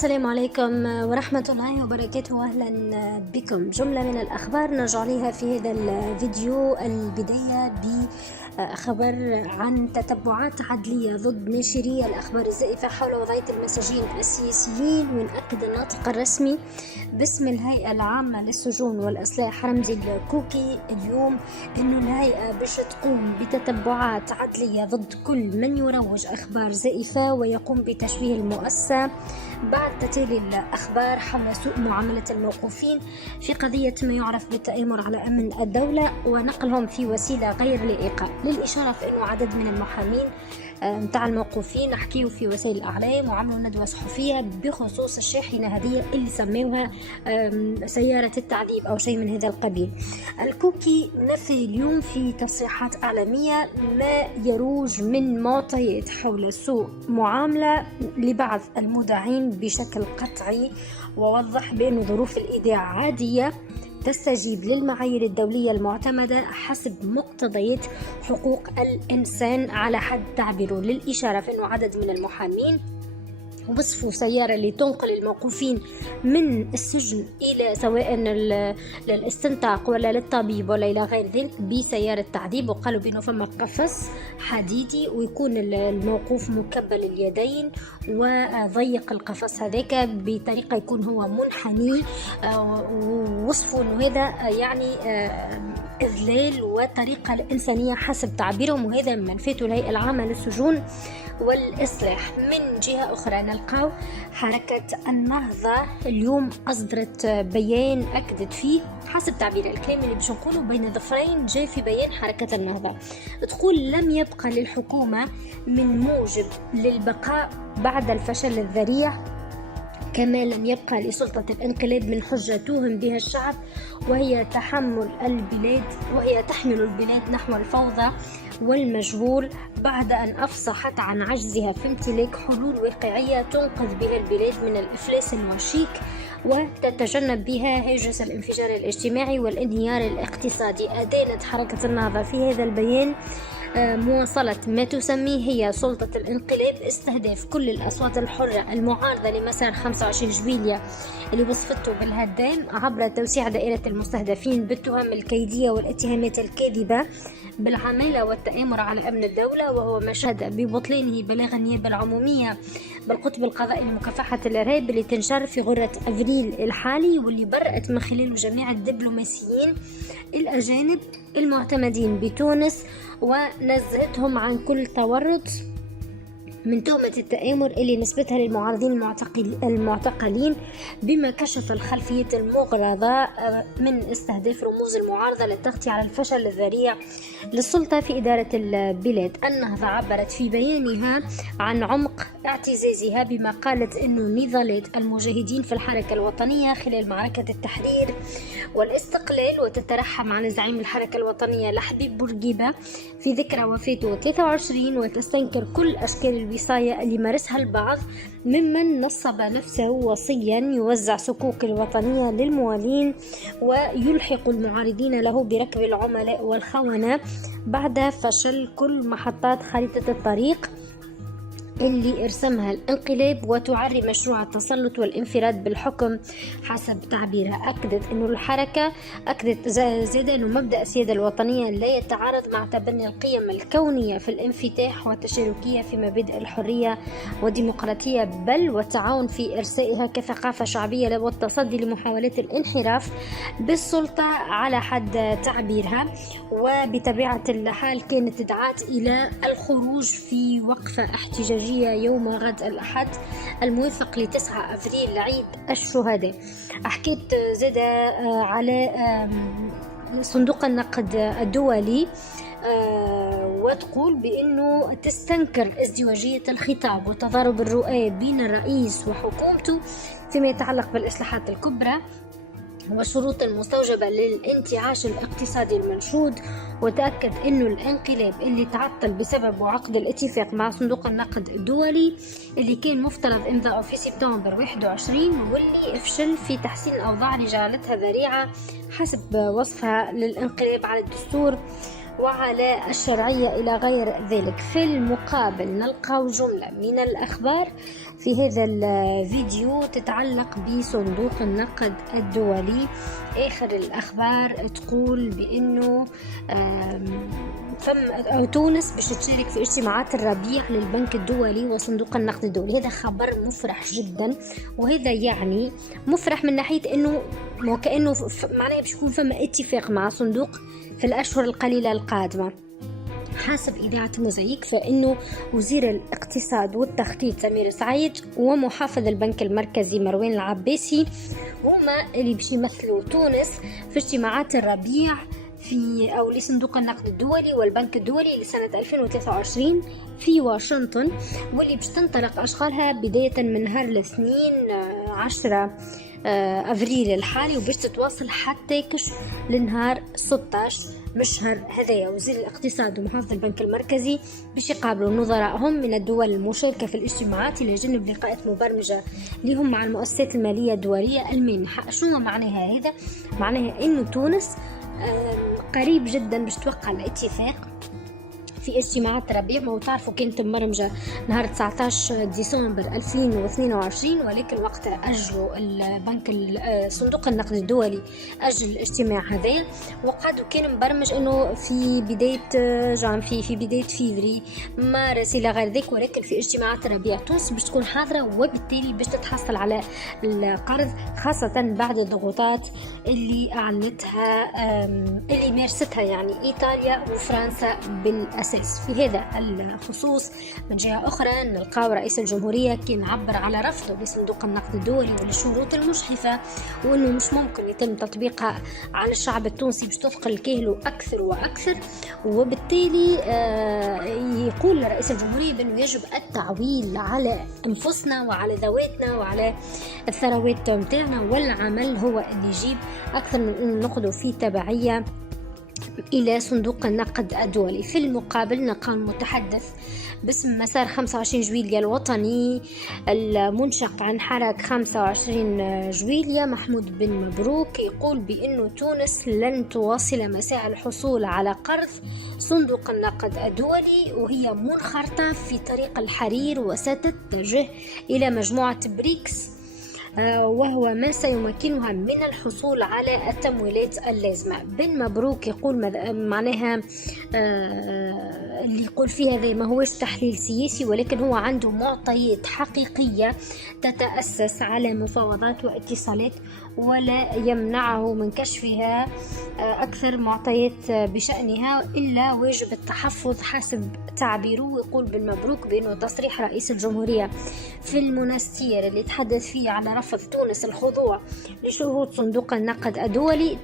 السلام عليكم ورحمة الله وبركاته. أهلا بكم. جملة من الأخبار نرجع لها في هذا الفيديو. البداية بخبر عن تتبعات عدلية ضد ناشري الأخبار الزائفة حول وضعية المساجين السياسيين. وينأكد الناطق الرسمي باسم الهيئة العامة للسجون والإصلاح رمزي الكوكي اليوم أنه الهيئة باش تقوم بتتبعات عدلية ضد كل من يروج أخبار زائفة ويقوم بتشويه المؤسسة بعد تتالي الأخبار حول سوء معاملة الموقوفين في قضية ما يعرف بالتآمر على أمن الدولة ونقلهم في وسيلة غير لائقة. للإشارة في أنه عدد من المحامين متاع الموقوفين حكيوا في وسائل الإعلام وعملوا ندوة صحفية بخصوص الشاحنة هذه اللي سموها سيارة التعذيب أو شيء من هذا القبيل. الكوكي نفي اليوم في تصريحات إعلامية ما يروج من معطيات حول سوء معاملة لبعض المذيعين بشكل قطعي، ووضح بأن ظروف الإذاعة عادية تستجيب للمعايير الدولية المعتمدة حسب مقتضيات حقوق الإنسان على حد تعبيره. للإشارة في أنه عدد من المحامين وصفوا سيارة اللي تنقل الموقوفين من السجن إلى سواء للاستنطاق ولا للطبيب ولا إلى غير ذلك بسيارة تعذيب، وقالوا بأنه فما قفص حديدي ويكون الموقوف مكبل اليدين وضيق القفص هذاك بطريقة يكون هو منحني. ووصفوا أنه هذا يعني إذلال وطريقة الإنسانية حسب تعبيرهم، وهذا من فاتوا الهيئة العامة للسجون والإصلاح. من جهة أخرى نلقاو حركة النهضة اليوم أصدرت بيان أكدت فيه حسب تعبير الكلام اللي باش نقوله بين ظفرين جاي في بيان حركة النهضة، تقول لم يبقى للحكومة من موجب للبقاء بعد الفشل الذريع، كما لم يبقى لسلطة الانقلاب من حجة توهم بها الشعب وهي تحمل البلاد نحو الفوضى والمجهول بعد أن أفصحت عن عجزها في امتلاك حلول واقعية تنقذ بها البلاد من الإفلاس الوشيك وتتجنب بها هاجس الانفجار الاجتماعي والانهيار الاقتصادي. أدانت حركة النهضة في هذا البيان مواصلة ما تسميه هي سلطة الانقلاب استهداف كل الأصوات الحرة المعارضة لمسار 25 جويلية اللي وصفته بالهدام عبر توسيع دائرة المستهدفين بالتهم الكيدية والاتهامات الكاذبة بالعمالة والتآمر على أمن الدولة، وهو ما شهد ببطلانه بلاغ النيابة العمومية بالقطب القضائي لمكافحة الإرهاب اللي تنشر في غرة أفريل الحالي، واللي برأت من خلاله جميع الدبلوماسيين الأجانب المعتمدين بتونس ونزهتهم عن كل تورط من تهمة التآمر اللي نسبتها للمعارضين المعتقلين، بما كشف الخلفية المغرضة من استهداف رموز المعارضة للتغطية على الفشل الذريع للسلطة في إدارة البلاد. النهضة عبرت في بيانها عن عمق اعتزازها بما قالت أنه نضالات المجاهدين في الحركة الوطنية خلال معركة التحرير والاستقلال وتترحم عن زعيم الحركة الوطنية لحبيب بورقيبة في ذكرى وفاته 23 وتستنكر كل أشكال الوصاية اللي مارسها البعض ممن نصب نفسه وصيا يوزع صكوك الوطنية للموالين ويلحق المعارضين له بركب العملاء والخونة بعد فشل كل محطات خريطة الطريق اللي ارسمها الانقلاب وتعري مشروع التسلط والانفراد بالحكم حسب تعبيرها. أكدت أنه الحركة زاد أنه مبدأ السيادة الوطنية لا يتعارض مع تبني القيم الكونية في الانفتاح والتشاركية في مبادئ الحرية والديمقراطية، بل والتعاون في إرسائها كثقافة شعبية والتصدي لمحاولات الانحراف بالسلطة على حد تعبيرها. وبطبيعة الحال كانت دعات إلى الخروج في وقفة احتجاجية يوم غد الأحد الموافق ل9 أفريل عيد الشهداء. حكيت زاد على صندوق النقد الدولي وتقول بأنه تستنكر ازدواجية الخطاب وتضارب الرؤى بين الرئيس وحكومته فيما يتعلق بالإصلاحات الكبرى والشروط المستوجبة للانتعاش الاقتصادي المنشود، وتأكد أنه الانقلاب اللي تعطل بسبب عقد الاتفاق مع صندوق النقد الدولي اللي كان مفترض إمضاءه في سبتمبر 21 واللي افشل في تحسين الأوضاع اللي جعلتها ذريعة حسب وصفها للانقلاب على الدستور وعلى الشرعية إلى غير ذلك. في المقابل نلقى جملة من الأخبار في هذا الفيديو تتعلق بصندوق النقد الدولي. آخر الأخبار تقول بأنه تونس باش تشارك في اجتماعات الربيع للبنك الدولي وصندوق النقد الدولي. هذا خبر مفرح جدا، وهذا يعني مفرح من ناحية أنه وكأنه معناه باش يكون فما اتفاق مع صندوق في الأشهر القليلة القادمة. حسب إذاعة موزايك فإنه وزير الاقتصاد والتخطيط سمير سعيد ومحافظ البنك المركزي مروان العباسي هما اللي باش يمثلوا تونس في اجتماعات الربيع أو لصندوق النقد الدولي والبنك الدولي لسنة 2023 في واشنطن، واللي باش تنطلق أشغالها بداية من نهار الاثنين 10 أفريل الحالي، وباش تتواصل حتى لنهار 16 من الشهر هذايا. وزير الاقتصاد ومحافظ البنك المركزي باش يقابلوا نظرائهم من الدول المشاركة في الاجتماعات إلى جانب لقاءات مبرمجة لهم مع المؤسسات المالية الدولية المانحة. شنو معناها هذا؟ معناها إنه تونس قريب جدا باش توقع الاتفاق في اجتماعات ربيع. ما تعرفوا كانت مبرمجة نهار 19 ديسمبر 2022، ولكن وقت أجلوا البنك صندوق النقد الدولي أجل الاجتماع هذا، وقعدوا كان مبرمج أنه في بداية جانفي في بداية فيفري مارس إلى غير ذلك، ولكن في اجتماعات ربيع تونس باش تكون حاضرة وبالتالي باش تتحصل على القرض، خاصة بعد الضغوطات اللي أعلنتها اللي مارستها يعني إيطاليا وفرنسا بالأساس. في هذا الخصوص من جهة أخرى نلقاو رئيس الجمهورية كان عبر على رفضه لصندوق النقد الدولي وللشروط المجحفة، وأنه مش ممكن يتم تطبيقها على الشعب التونسي باش تثقل كاهله أكثر وأكثر. وبالتالي يقول رئيس الجمهورية بأنه يجب التعويل على أنفسنا وعلى ذواتنا وعلى الثروات متاعنا، والعمل هو اللي يجيب أكثر من أنه نقضوا في تبعية إلى صندوق النقد الدولي. في المقابل نلقى المتحدث باسم مسار 25 جويلية الوطني المنشق عن حركة 25 جويلية محمود بن مبروك يقول بأنه تونس لن تواصل مساعي الحصول على قرض صندوق النقد الدولي، وهي منخرطة في طريق الحرير وستتجه إلى مجموعة بريكس، وهو ما سيمكنها من الحصول على التمويلات اللازمة. بن مبروك يقول معناها اللي يقول فيه هذا ما هوش تحليل سياسي، ولكن هو عنده معطيات حقيقية تتأسس على مفاوضات واتصالات ولا يمنعه من كشفها أكثر معطيات بشأنها إلا واجب التحفظ حسب تعبيره. يقول بن مبروك بأنه تصريح رئيس الجمهورية في المنستير اللي تحدث فيه على رفض تونس الخضوع لشروط صندوق النقد الدولي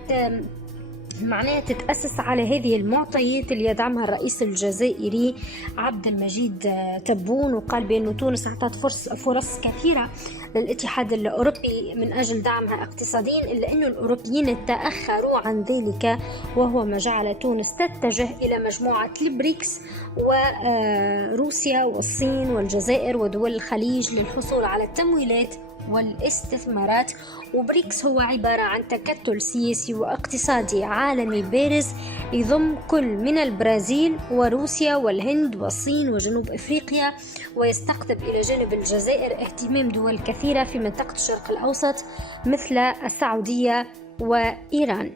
معناها تتأسس على هذه المعطيات اللي يدعمها الرئيس الجزائري عبد المجيد تبون، وقال بأن تونس أعطت فرص كثيرة للاتحاد الأوروبي من أجل دعمها اقتصاديا، إلا أن الأوروبيين تأخروا عن ذلك، وهو ما جعل تونس تتجه إلى مجموعة البريكس وروسيا والصين والجزائر ودول الخليج للحصول على التمويلات والاستثمارات. وبريكس هو عبارة عن تكتل سياسي واقتصادي عالمي بارز يضم كل من البرازيل وروسيا والهند والصين وجنوب أفريقيا، ويستقطب إلى جانب الجزائر اهتمام دول كثيرة في منطقة الشرق الأوسط مثل السعودية وإيران.